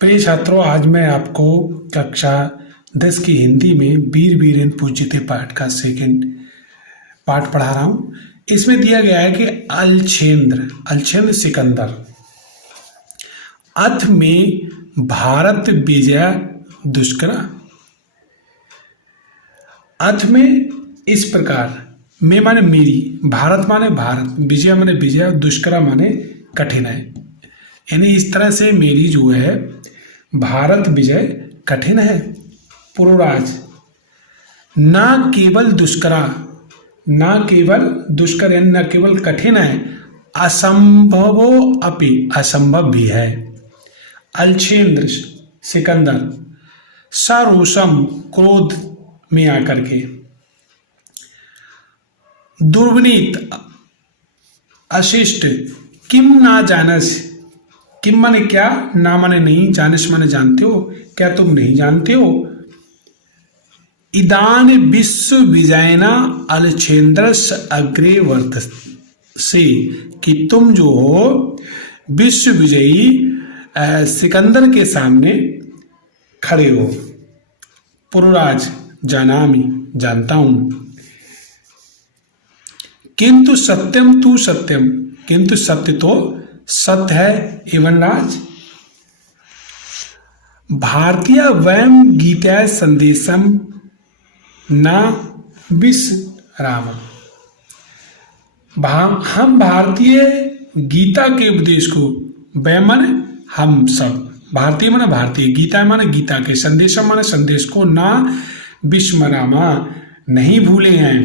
प्रिय छात्रों, आज मैं आपको कक्षा 10 की हिंदी में वीर वीरेन पूज्यते पाठ का सेकंड पाठ पढ़ा रहा हूँ। इसमें दिया गया है कि अलछेंद्र सिकंदर अथ में भारत विजय दुष्करा। अथ में इस प्रकार, में माने मेरी, भारत माने भारत, विजय माने विजय, दुष्करा माने कठिन है। यानी इस तरह से मेरी जो है भारत विजय कठिन है। पुरुराज, ना केवल दुष्करा, ना केवल दुष्कर यानी न केवल कठिन है, असंभवो अपि, असंभव भी है। अलछेंद्र सिकंदर सरोषम, क्रोध में आकर के, दुर्विनीत अशिष्ट, किम ना जानस, किम माने क्या, ना माने नहीं, जानस माने जानते हो, क्या तुम नहीं जानते हो। इदान विश्व विजयना अलछेंद्रस अग्रे वर्तसे, कि तुम जो हो विश्व विजयी सिकंदर के सामने खड़े हो। पुरुराज, जानामि, जानता हूं। किंतु सत्यम तू सत्यम, किंतु सत्य तो सत्य है एवं राज। भारतीय वयम गीता संदेशम न विस्मराम, हम भारतीय गीता के उपदेश को, वयम माने हम सब, भारतीय माने भारतीय, गीता माने गीता के, संदेशम माने संदेश को, ना विस्मरामा नहीं भूले हैं।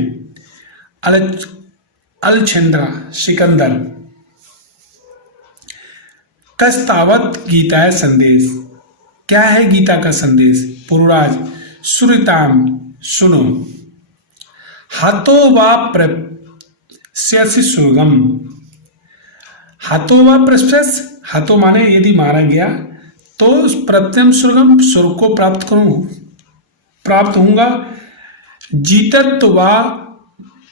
अलछेंद्र सिकंदर कस्तावत गीता है संदेश, क्या है गीता का संदेश। पुरुराज, श्रुताम, सुनो। हतो वा प्रस्यसि स्वर्गम, हतो वा प्रस्यस, हतो माने यदि मारा गया तो प्रत्यम स्वर्गम, स्वर्ग को प्राप्त होऊंगा। जीतत वा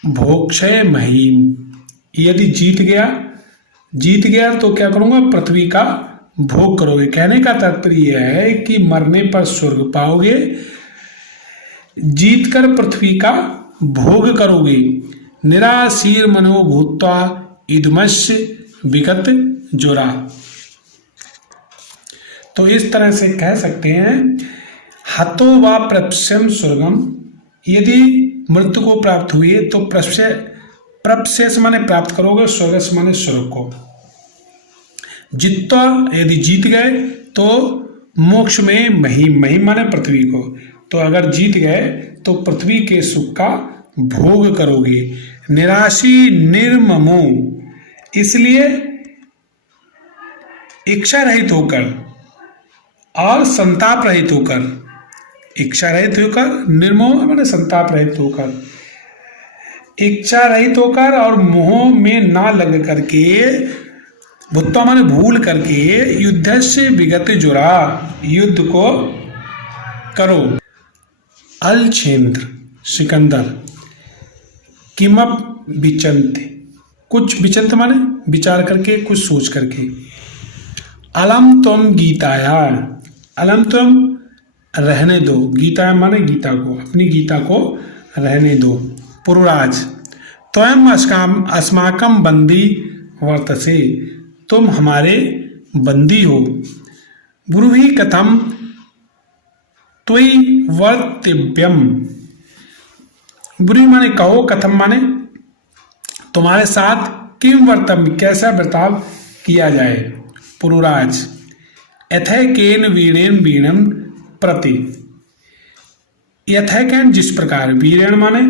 भोक्षय महीम, यदि जीत गया तो क्या करूंगा, पृथ्वी का भोग करोगे। कहने का तात्पर्य यह है कि मरने पर स्वर्ग पाओगे, जीतकर पृथ्वी का भोग करोगे। निराशीर मनो भूत्वा इदमस्य विगत जोरा। तो इस तरह से कह सकते हैं, हतो वा प्रप्स्यम स्वर्गम, यदि मृत्यु को प्राप्त हुए तो प्रप्स्यस माने प्राप्त करोगे, स्वर्गस माने स्वर्ग को। जित्वा, यदि जीत गए तो मोक्ष में महीम, महीम माने पृथ्वी को, तो अगर जीत गए तो पृथ्वी के सुख का भोग करोगे। निराशी निर्ममो, इसलिए इच्छा रहित होकर और संताप रहित होकर, इच्छा रहित होकर, निर्मोह माने संताप रहित होकर, इच्छा रहित होकर और मोह में ना लग करके, भुत्वा माने भूल करके, युद्ध से विगत जुरा, युद्ध को करो। अलछेंद्र सिकंदर किमप विचंत, कुछ विचंत माने विचार करके, कुछ सोच करके। अलम तुम गीताया, अलम तुम रहने दो, गीता माने गीता को, अपनी गीता को रहने दो। पुरुराज, त्वयं अस्माकं बंदी वर्तसे, तुम हमारे बंदी हो। ब्रूहि कथम त्वयि वर्तव्यम, ब्रूहि माने कहो, कथम माने तुम्हारे साथ, किम वर्तव्य कैसा बर्ताव किया जाए। पुरुराज, यथैकेन वीरेण वीणम प्रति, यथैकेन जिस प्रकार, वीरेण माने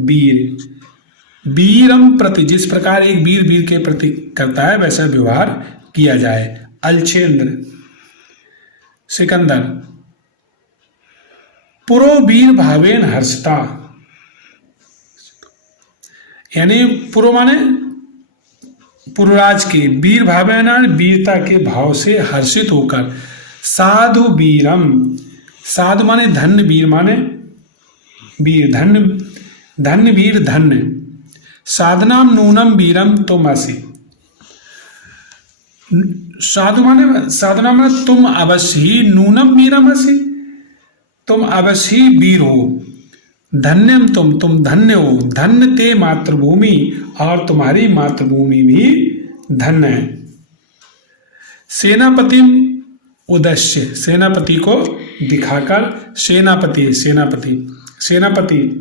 वीर, वीरम प्रति जिस प्रकार एक वीर वीर के प्रति करता है वैसा व्यवहार किया जाए। अलछेंद्र सिकंदर पुरो वीर भावेन हर्षता, यानी पुरो माने पुरुराज के, वीर भावेन वीरता के भाव से हर्षित होकर। साधु वीरम, साधु माने धन्य, वीर माने वीर, धन्य वीर, धन्य। साधनाम नूनम वीरम तुमसि, साधुना माने तुम अवश्य ही नूनम वीरमसि, तुम अवश्य ही वीर हो। धन्यम तुम धन्य हो। धन्य ते मातृभूमि, और तुम्हारी मातृभूमि भी धन्य है। सेनापति उद्देश्य, सेनापति को दिखाकर, सेनापति सेनापति सेनापति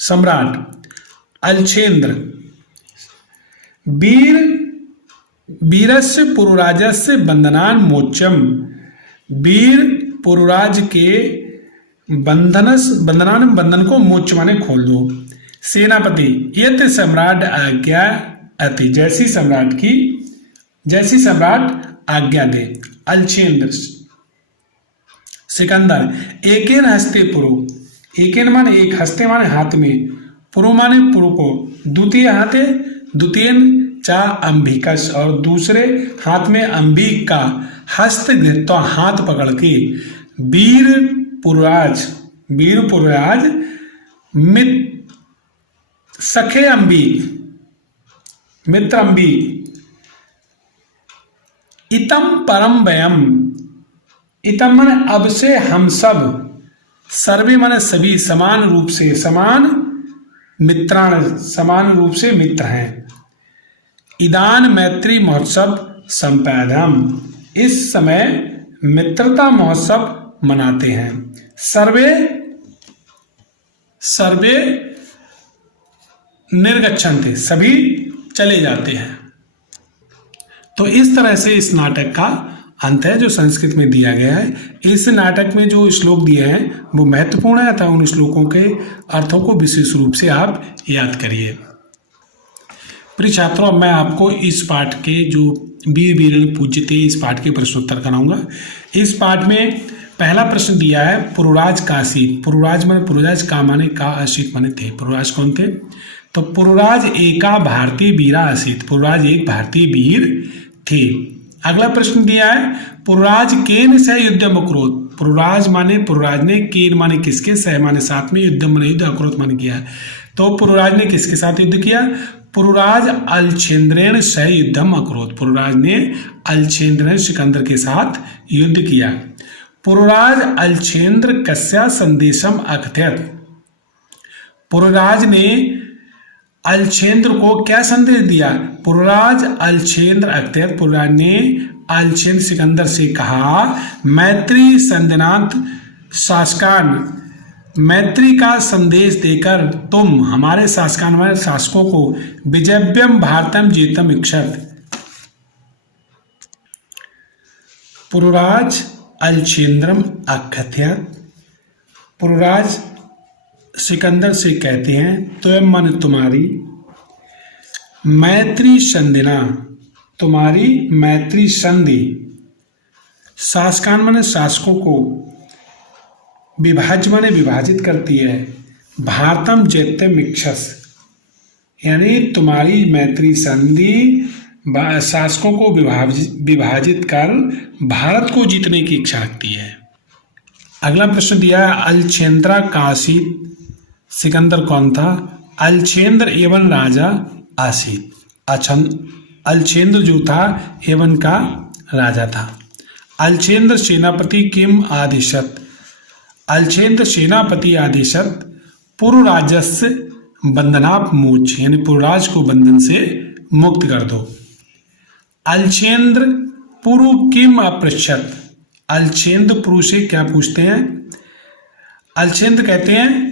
सम्राट। अलछेंद्र वीर, वीरस्य पुरुराजस्य बंधनान मोचम, वीर पुरुराज के बंधनान, बंधन को मोच माने खोल दो। सेनापति यत सम्राट आज्ञा अति, जैसी सम्राट आज्ञा दे। अलछेंद्र सिकंदर एकेन हस्ते पुरु, एकेन माने एक, हस्ते माने हाथ में, पुरु माने पुरु को, द्वितीय हाथे द्वितीयन चा अंबिकस, और दूसरे हाथ में अंबिक का, हस्त तो हाथ पकड़ के, वीर पुरुराज सखे अंबिक, मित्र अंबिक। इतम परम वयम, इतम माने अब से हम सब, सर्वे माने सभी, समान रूप से, समान मित्राण, समान रूप से मित्र हैं। इदान मैत्री महोत्सव संपादम, इस समय मित्रता महोत्सव मनाते हैं। सर्वे निर्गच्छन्ते, सभी चले जाते हैं। तो इस तरह से इस नाटक का अंत है जो संस्कृत में दिया गया है। इस नाटक में जो श्लोक दिए हैं वो महत्वपूर्ण है, अतः उन श्लोकों के अर्थों को विशेष रूप से आप याद करिए। प्रिय छात्रों, अब मैं आपको इस पाठ के जो वीर वीरण पूज्यते, इस पाठ के प्रश्नोत्तर कराऊंगा। इस पाठ में पहला प्रश्न दिया है पुरुराज का असीत। पुरुराज माने, पुरुराज का माने का, असीत माने थे। पुरुराज कौन थे? तो पुरुराज एका भारतीय वीरा असीत, पुरुराज एक भारतीय वीर थे। अगला प्रश्न दिया है पुरुराज केन सह युद्धम अकरोत। पुरुराज माने, पुरुराज ने, केन माने किसके, सह माने साथ में, युद्धम माने युद्ध, अकरोत माने किया। तो पुरुराज ने किसके साथ युद्ध किया? पुरुराज अलछेंद्रेण सह युद्धम अकरोत, पुरुराज ने अलछेंद्र सिकंदर के साथ युद्ध किया। पुरुराज अलछेंद्र कस्या संदेशम अकथयत, पुरुराज ने अलछेंद्र को क्या संदेश दिया? पुरुराज अलछेंद्र अकथयत, पुरुराज ने अलछेंद्र सिकंदर से कहा, मैत्री संदिनांत शासकान, मैत्री का संदेश देकर तुम हमारे शासकान, हमारे शासकों को, विजयव्यम भारतम जीतम इक्षत। पुरुराज अलछेंद्रम अकथयत, पुरुराज सिकंदर से कहते हैं, त्वयं मन तुम्हारी, मैत्री संधिना, तुम्हारी मैत्री संधि, शासकान माने शासकों को, विभाज्य माने विभाजित करती है, भारतम जैत्यम इक्षस, यानी तुम्हारी मैत्री संधि शासकों को विभाजित कर भारत को जीतने की इच्छा रखती है। अगला प्रश्न दिया है अलछेंद्रा काशीत, सिकंदर कौन था? अलछेंद्र एवं राजा आसीत, अलछेंद्र जो था एवं का राजा था। अलछेंद्र सेनापति किम आदिशत, अलछेंद्र सेनापति आदेशत पुरुराजस्य बंधनाप मोच, यानी पुरुराज को बंधन से मुक्त कर दो। अलछेंद्र पुरु किम अपृच्छत, अलछेंद्र पुरु से क्या पूछते हैं? अलछेंद्र कहते हैं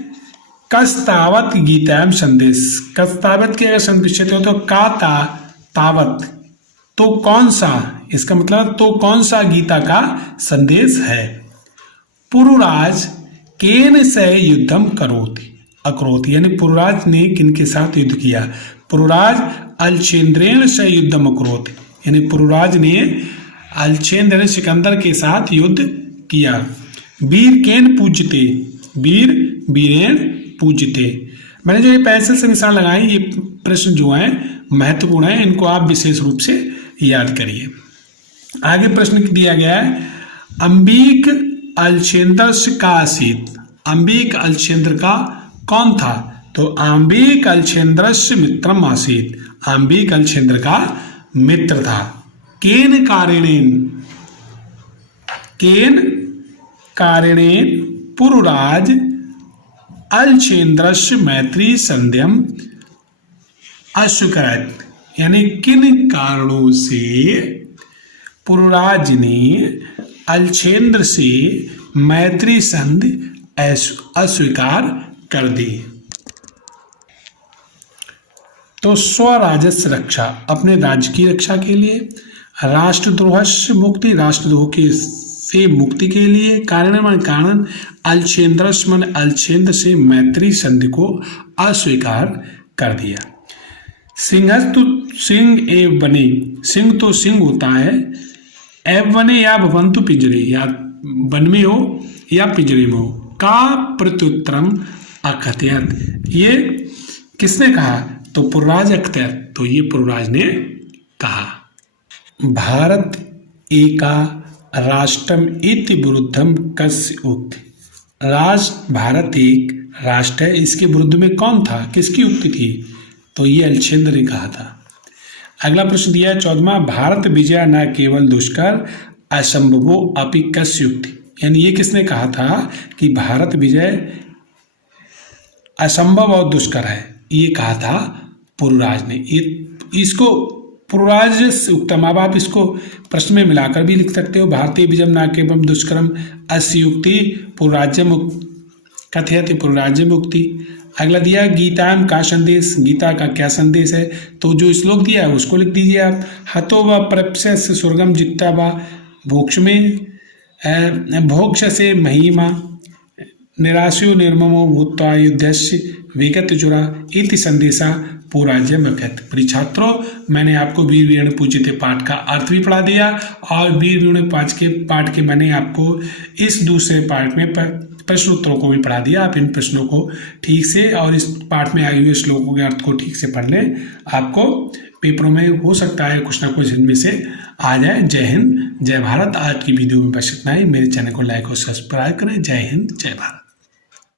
कस्तावत गीताम संदेश, कस्तावत के अगर संदेश हो तो का तावत, तो कौन सा, इसका मतलब तो कौन सा गीता का संदेश है। पुरुराज केन सह युद्धम करोति अकरोत, यानी पुरुराज ने किनके साथ युद्ध किया? पुरुराज अलछेंद्रेण सह युद्धम अकरोत, यानी पुरुराज ने अलछेंद्र सिकंदर के साथ युद्ध किया। वीर केन पूज्यते, वीर वीरेण पूज्यते। मैंने जो ये पेंसिल से निशान लगाए, ये प्रश्न जो हैं महत्वपूर्ण है, इनको आप विशेष रूप से याद करिए। आगे प्रश्न दिया गया है अंबिक अलछेंद्र का आसीत, अंबिक अलछेंद्र का कौन था? तो अंबिक अलछेंद्र मित्रम आसीत, अंबिक अलछेंद्र का मित्र था। केन कारणेन पुरुराज अलचेन्द्रस्य मैत्री संध्यम अस्वीकृत, यानी किन कारणों से पुरुराज ने अलचेंद्र से मैत्री संधि अस्वीकार कर दी। तो स्वराजस्व रक्षा, अपने राज्य की रक्षा के लिए, राष्ट्रद्रोह से मुक्ति, राष्ट्रद्रोह के से मुक्ति के लिए, कारण अलचेंद्रस मन अलचेंद्र से मैत्री संधि को अस्वीकार कर दिया। सिंहस्तु सिंह एव बने, सिंह तो सिंह होता है, एव बने या भवंतु पिंजरे, या वन में हो या पिंजरे में हो, का प्रत्युत्तरम अकथयत, ये किसने कहा? तो पुरुराज अकथयत, तो ये पुरुराज ने कहा। भारत एका राष्ट्रम इति विरुद्धम कस्य उक्ति, भारत एक राष्ट्र है, इसके विरुद्ध में कौन था, किसकी उक्ति थी? तो ये अलचेंद्र ने कहा था। अगला प्रश्न दिया है 14वां, भारत विजय न केवल दुष्कर असंभवो अपि कस्य उक्ति, यानी ये किसने कहा था कि भारत विजय असंभव और दुष्कर है, ये कहा था पुरुराज ने। इसको पुरुराज उत्तम, अब आप इसको प्रश्न में मिलाकर भी लिख सकते हो। भारतीय विजय न केवल दुष्कर्म अस्य उक्ति पुरुराज्यम कथयति पुरुराज्यम उक्ति। अगला दिया गीताम का संदेश, गीता का क्या संदेश है? तो जो श्लोक दिया है उसको लिख दीजिए आप। हतो व प्रप्स्य स्वर्गम जित्ता व भोक्ष में भोक्ष से महिमा निराशो निर्ममो भूत्वा युद्धस्य विगत जुरा इति संदेशा पुरुराज्य मगध। प्रिय छात्रों, मैंने आपको वीर वीर पूजिते पाठ का अर्थ भी पढ़ा दिया और वीर वीर पाठ के मैंने आपको इस दूसरे पाठ में प्रश्न उत्तरों को भी पढ़ा दिया। आप इन प्रश्नों को ठीक से और इस पाठ में आए हुए श्लोकों के अर्थ को ठीक से पढ़ लें, आपको पेपरों में हो सकता है कुछ ना कुछ इनमें से आ जाए। जय हिंद, जय भारत। आज की वीडियो में बस इतना ही। मेरे चैनल को लाइक और सब्सक्राइब करें। जय हिंद, जय भारत।